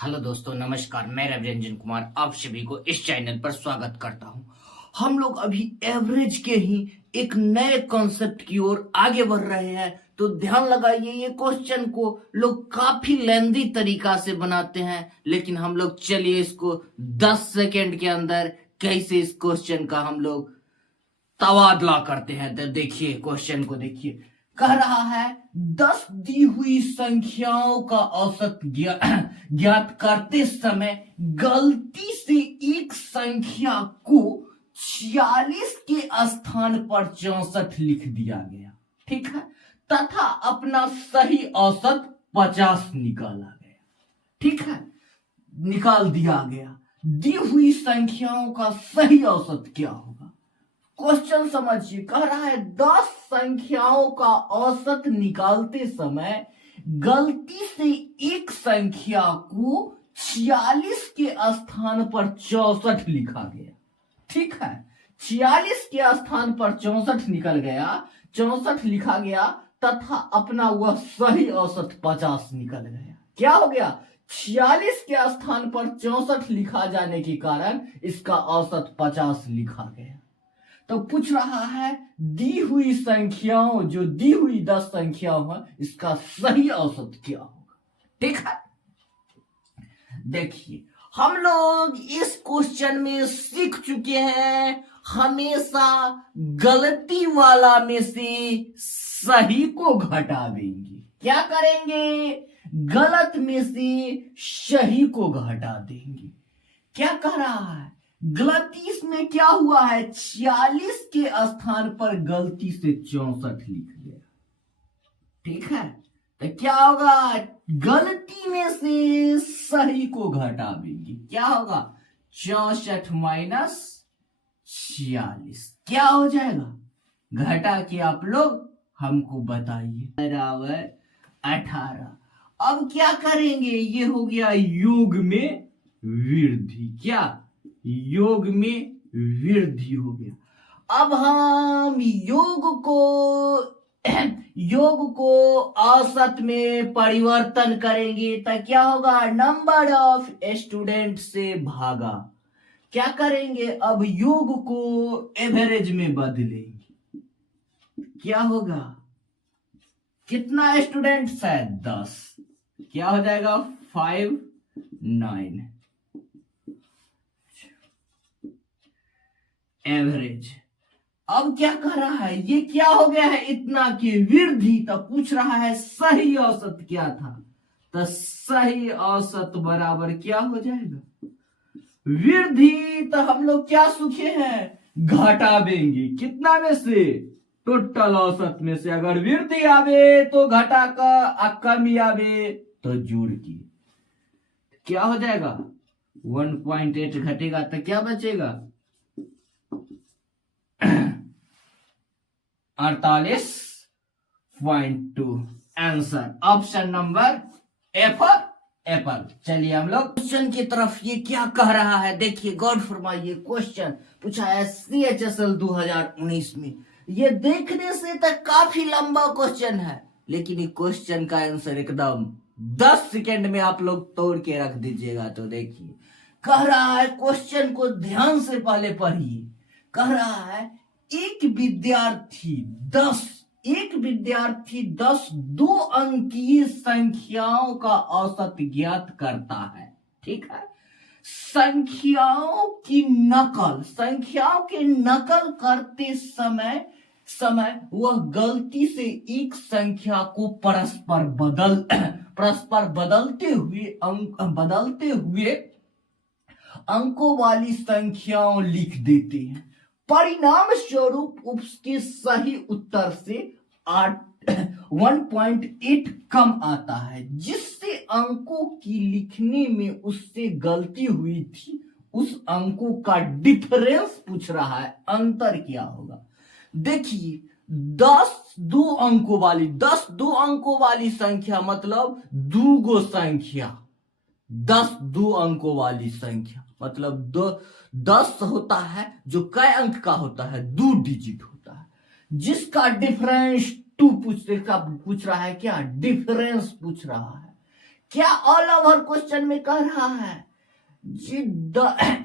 Hello दोस्तों, नमस्कार। मैं रविरंजन कुमार आप सभी को इस चैनल पर स्वागत करता हूं। हम लोग अभी एवरेज के ही एक नए कॉन्सेप्ट की ओर आगे बढ़ रहे हैं। तो ध्यान लगाइए, ये क्वेश्चन को लोग काफी लेंदी तरीका से बनाते हैं, लेकिन हम लोग चलिए इसको 10 सेकेंड के अंदर कैसे इस क्वेश्चन का हम लोग तबादला करते हैं। तो देखिए, क्वेश्चन को देखिए। कह रहा है 10 दी हुई संख्याओं का औसत ज्ञात करते समय गलती से एक संख्या को 46 के स्थान पर 64 लिख दिया गया, ठीक है, तथा अपना सही औसत 50 निकाला गया, ठीक है, निकाल दिया गया। दी हुई संख्याओं का सही औसत क्या होगा? क्वेश्चन समझिए। कह रहा है 10 संख्याओं का औसत निकालते समय गलती से एक संख्या को 46 के स्थान पर 64 लिखा गया, ठीक है। 46 के स्थान पर 64 निकल गया, 64 लिखा गया तथा अपना वह सही औसत 50 निकल गया। क्या हो गया? 46 के स्थान पर 64 लिखा जाने के कारण इसका औसत 50 लिखा गया। तो पूछ रहा है दी हुई संख्याओं, जो दी हुई 10 संख्याओं है, इसका सही औसत क्या होगा, ठीक है। देखिए, हम लोग इस क्वेश्चन में सीख चुके हैं, हमेशा गलती वाला में से सही को घटा देंगे। क्या करेंगे? गलत में से सही को घटा देंगे। क्या कह रहा है? गलती में क्या हुआ है? 46 के स्थान पर गलती से 64 लिख दिया, ठीक है। तो क्या होगा? गलती में से सही को घटा देंगे। क्या होगा? 64 माइनस 46 क्या हो जाएगा? घटा के आप लोग हमको बताइए। बराबर 18। अब क्या करेंगे? ये हो गया योग में वृद्धि। क्या? योग में वृद्धि हो गया। अब हम योग को औसत में परिवर्तन करेंगे तो क्या होगा? नंबर ऑफ स्टूडेंट से भागा। क्या करेंगे? अब योग को एवरेज में बदलेंगे। क्या होगा? कितना स्टूडेंट्स है? 10। क्या हो जाएगा? 5 9 एवरेज। अब क्या कह रहा है? ये क्या हो गया है? इतना की वृद्धि। तो पूछ रहा है सही औसत क्या था? तो सही औसत बराबर क्या हो जाएगा? वृद्धि। तो हम लोग क्या सूखे हैं? घटा देंगे। कितना में से? टोटल औसत में से। अगर वृद्धि आवे तो घटा का, कमी आवे तो जोड़ की। क्या हो जाएगा? 1.8 घटेगा तो क्या बचेगा? 48.2। Answer option number Apple. चलिए हम लोग क्वेश्चन की तरफ। ये क्या कह रहा है? देखिए, गौर फरमाइए। क्वेश्चन पूछा है CHSL 2019 में। ये देखने से तो काफी लंबा क्वेश्चन है, लेकिन ये क्वेश्चन का आंसर एकदम 10 सेकेंड में आप लोग तोड़ के रख दीजिएगा। तो देखिए, कह रहा है, क्वेश्चन को ध्यान से पहले पढ़िए। कह रहा है एक विद्यार्थी 10 दो अंकीय संख्याओं का औसत ज्ञात करता है, ठीक है। संख्याओं के नकल करते समय वह गलती से एक संख्या को परस्पर बदलते हुए अंकों वाली संख्याओं लिख देते हैं। परिणाम स्वरूप उसके सही उत्तर से 1.8 कम आता है। जिससे अंकों की लिखने में उससे गलती हुई थी, उस अंकों का डिफरेंस पूछ रहा है। अंतर क्या होगा? देखिए, 10 दो अंकों वाली संख्या मतलब दूगो संख्या। 10 दो अंकों वाली संख्या मतलब 10 होता है जो कई अंक का होता है? 2 डिजिट होता है, जिसका डिफरेंस 2 पूछ रहा है। क्या? डिफरेंस पूछ रहा है। क्या ऑल ओवर क्वेश्चन में कह रहा है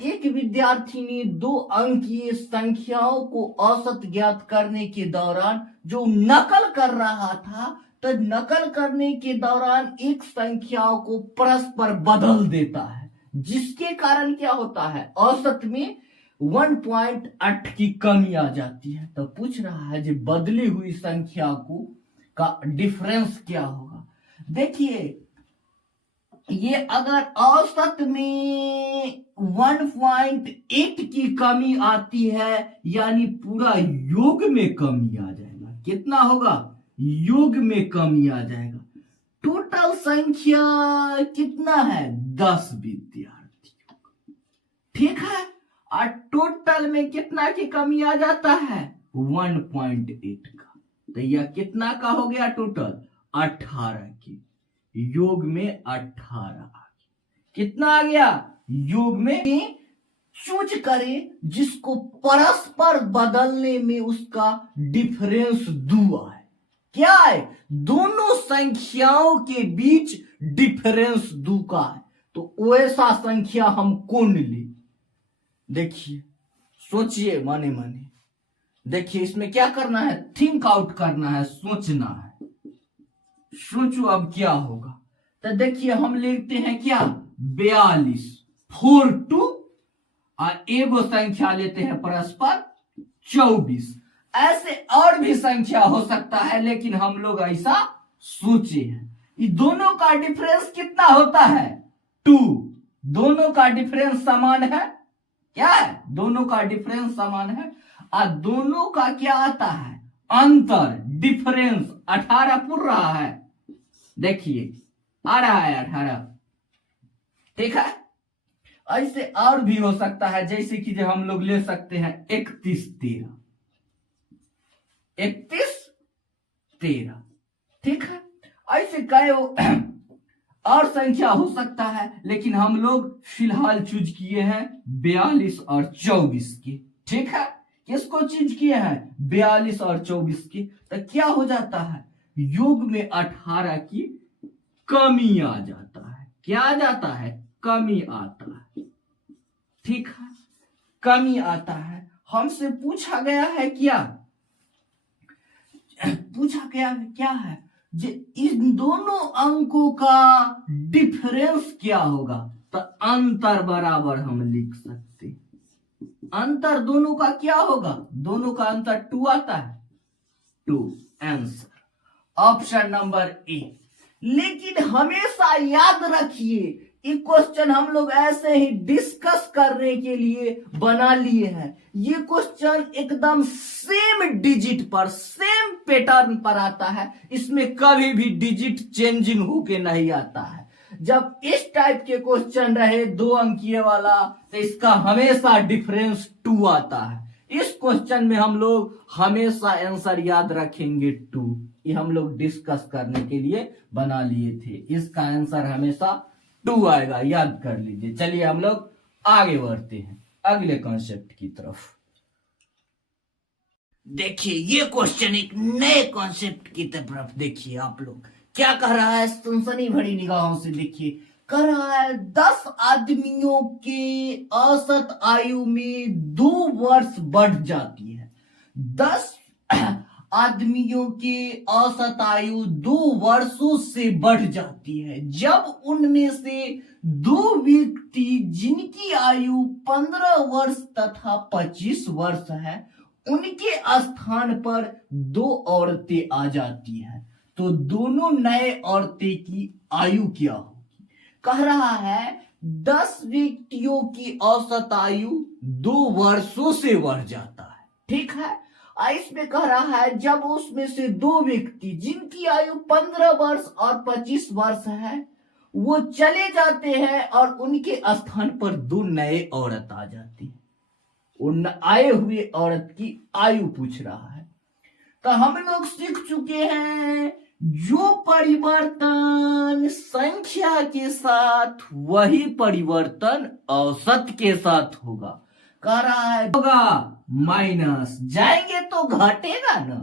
एक विद्यार्थी ने 2 अंकीय संख्याओं को औसत ज्ञात करने के दौरान जो नकल कर रहा था, तो नकल करने के दौरान एक संख्याओं को परस्पर बदल देता है, जिसके कारण क्या होता है, औसत में 1.8 की कमी आ जाती है। तो पूछ रहा है जो बदली हुई संख्या को का डिफरेंस क्या होगा। देखिए, ये अगर औसत में 1.8 की कमी आती है, यानी पूरा योग में कमी आ जाएगा। कितना होगा, योग में कमी आ जाएगा। टोटल संख्या कितना है, 10 विद्यार्थी, ठीक है, और टोटल में कितना की कमी आ जाता है, 1.8 का। तो यह कितना का हो गया, टोटल 18 की, योग में 18 आ गया। कितना आ गया, योग में चूज करें जिसको परस्पर बदलने में उसका डिफरेंस 2 है। क्या है, दोनों संख्याओं के बीच डिफरेंस 2 का है। तो वैसा संख्या हम कौन ले, देखिए, सोचिए माने माने। देखिए, इसमें क्या करना है, थिंक आउट करना है, सोचना है। सोचो अब क्या होगा। तो देखिए, हम लिखते हैं क्या, 42, 4 2, और एगो संख्या लेते हैं परस्पर 24। ऐसे और भी संख्या हो सकता है, लेकिन हम लोग ऐसा सोचे हैं। ये दोनों का डिफरेंस कितना होता है, 2। दोनों का डिफरेंस समान है, क्या है, दोनों का डिफरेंस समान है। और दोनों का क्या आता है, अंतर, डिफरेंस 18 पुर रहा है। देखिए, आ रहा है 18, ठीक है। ऐसे और भी हो सकता है, जैसे कि जो हम लोग ले सकते हैं 31 13, 31 13, ठीक है। ऐसे कई और संख्या हो सकता है, लेकिन हम लोग फिलहाल चूज किए हैं 42 और 24 की, ठीक है। किसको चूज किए हैं, 42 और 24 की। तो क्या हो जाता है, योग में 18 की कमी आ जाता है। क्या आ जाता है, कमी आता है, ठीक है, कमी आता है। हमसे पूछा गया है क्या, पूछा गया है क्या है, इन दोनों अंकों का डिफरेंस क्या होगा। तो अंतर बराबर हम लिख सकते, अंतर दोनों का क्या होगा, दोनों का अंतर 2 आता है, 2, आंसर ऑप्शन नंबर ए। लेकिन हमेशा याद रखिए, ये क्वेश्चन हम लोग ऐसे ही डिस्कस करने के लिए बना लिए हैं। ये क्वेश्चन एकदम सेम डिजिट पर, सेम पैटर्न पर आता है। इसमें कभी भी डिजिट चेंजिंग होके नहीं आता है। जब इस टाइप के क्वेश्चन रहे 2 अंकीय वाला, तो इसका हमेशा डिफरेंस 2 आता है। इस क्वेश्चन में हम लोग हमेशा आंसर याद रखेंगे 2। ये हम लोग डिस्कस करने के लिए बना लिए थे। इसका आंसर हमेशा 2 आएगा, याद कर लीजिए। चलिए हम लोग आगे बढ़ते हैं अगले कॉन्सेप्ट की तरफ। देखिए, ये क्वेश्चन एक नए कॉन्सेप्ट की तरफ देखिए। आप लोग क्या कह रहा है, सनसनी भरी निगाहों से देखिए। कह रहा है 10 आदमियों के औसत आयु में 2 वर्ष बढ़ जाती है। 10 आदमियों की औसत आयु 2 वर्षों से बढ़ जाती है जब उनमें से 2 व्यक्ति जिनकी आयु 15 वर्ष तथा 25 वर्ष है, उनके स्थान पर 2 औरतें आ जाती हैं। तो दोनों नए औरतें की आयु क्या होगी। कह रहा है 10 व्यक्तियों की औसत आयु 2 वर्षों से बढ़ जाता है, ठीक है। इसमें कह रहा है जब उसमें से 2 व्यक्ति जिनकी आयु 15 वर्ष और 25 वर्ष है, वो चले जाते हैं और उनके स्थान पर 2 नए औरत आ जाती है। उन आए हुए औरत की आयु पूछ रहा है। तो हम लोग सीख चुके हैं, जो परिवर्तन संख्या के साथ, वही परिवर्तन औसत के साथ होगा। कह रहा है होगा माइनस, जाएंगे तो घटेगा ना।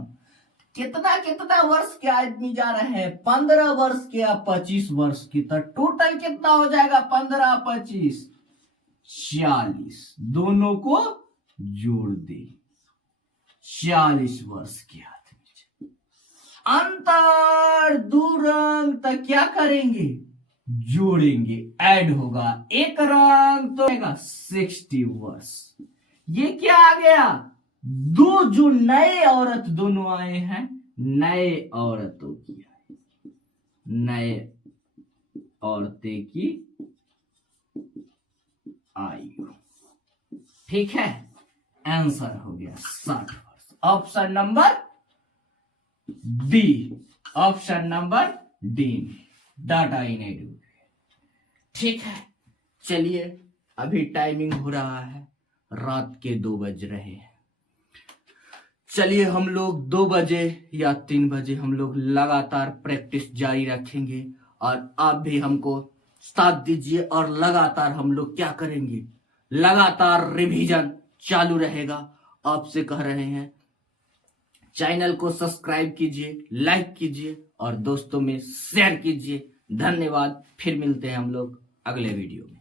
कितना कितना वर्ष के आदमी जा रहे हैं, 15 वर्ष के या 25 वर्ष की, तो टोटल कितना हो जाएगा, 15 25 40, दोनों को जोड़ दे, 40 वर्ष के आदमी। अंतर दूर अंक तो क्या करेंगे, जोड़ेंगे, ऐड होगा, एक रंग तो 60 वर्ष। ये क्या आ गया, दो जो नए औरत दोनों आए हैं, नए औरतों की, नए औरतें की आयु, ठीक है। आंसर हो गया 60 वर्ष। Option number D, option number D, data in education, ठीक है। चलिए अभी टाइमिंग हो रहा है, रात के 2 बज रहे हैं। चलिए हम लोग 2 बजे या 3 बजे हम लोग लगातार प्रैक्टिस जारी रखेंगे, और आप भी हमको साथ दीजिए, और लगातार हम लोग क्या करेंगे, लगातार रिवीजन चालू रहेगा। आपसे कह रहे हैं चैनल को सब्सक्राइब कीजिए, लाइक कीजिए और दोस्तों में शेयर कीजिए। धन्यवाद, फिर मिलते हैं हम लोग अगले वीडियो में।